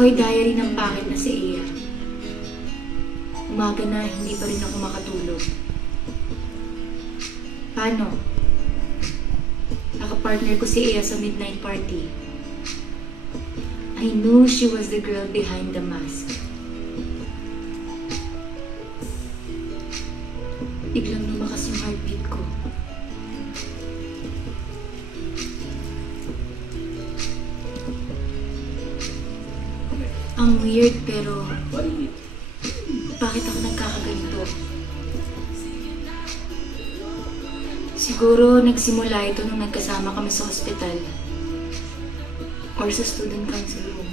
Ako'y diary ng pangit na si Iya. Umaga na, hindi pa rin ako makatulog. Paano? Nakapartner ko si Iya sa midnight party. I knew she was the girl behind the mask. Biglang lumakas yung heartbeat ko. Ang weird pero bakit ako nagkakaganito? Siguro nagsimula ito nung nagkasama kami sa hospital or sa student council room.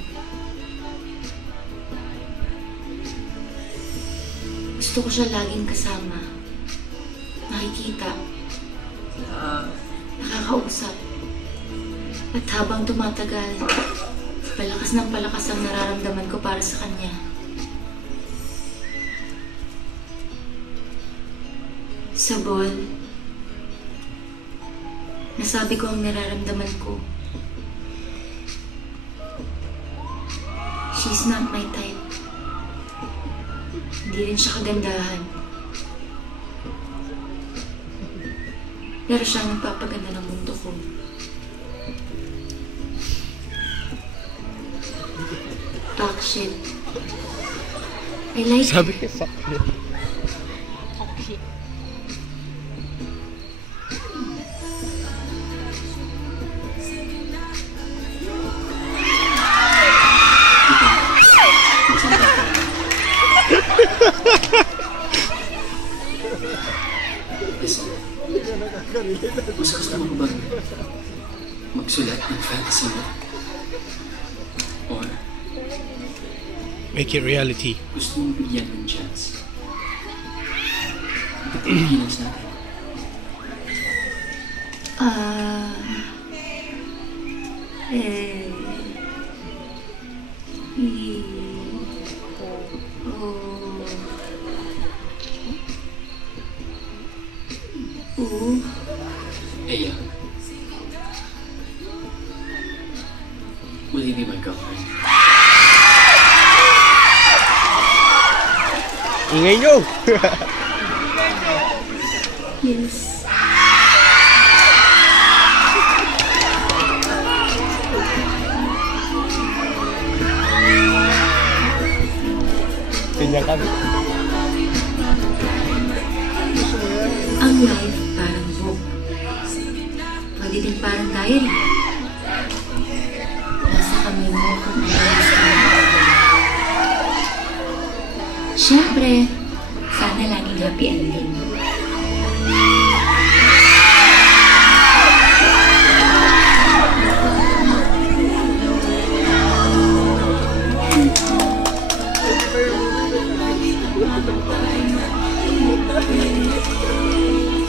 Gusto ko siya laging kasama, nakikita, nakakausap. At habang tumatagal, palakas ng palakas ang nararamdaman ko para sa kanya. Sa ball, nasabi ko ang nararamdaman ko. She's not my type. Hindi rin siya kagandahan. Pero siya ang nagpapaganda ng mundo ko. Talk shit. I like Sabi her. fuck you. Talk shit. Listen, mas gusto mo bang magsulat ng fantasy mo? Or Make it reality. gusto mong bigyan ng chance? Ito Pilipinas natin. Aya, will you be my girlfriend? Ingay nyo! Yes. Ganyan kami. Ang life parang book. Pwede din parang diary. Nasa kami mo kung ano gusto mo. Siyempre, sana laging happy ending.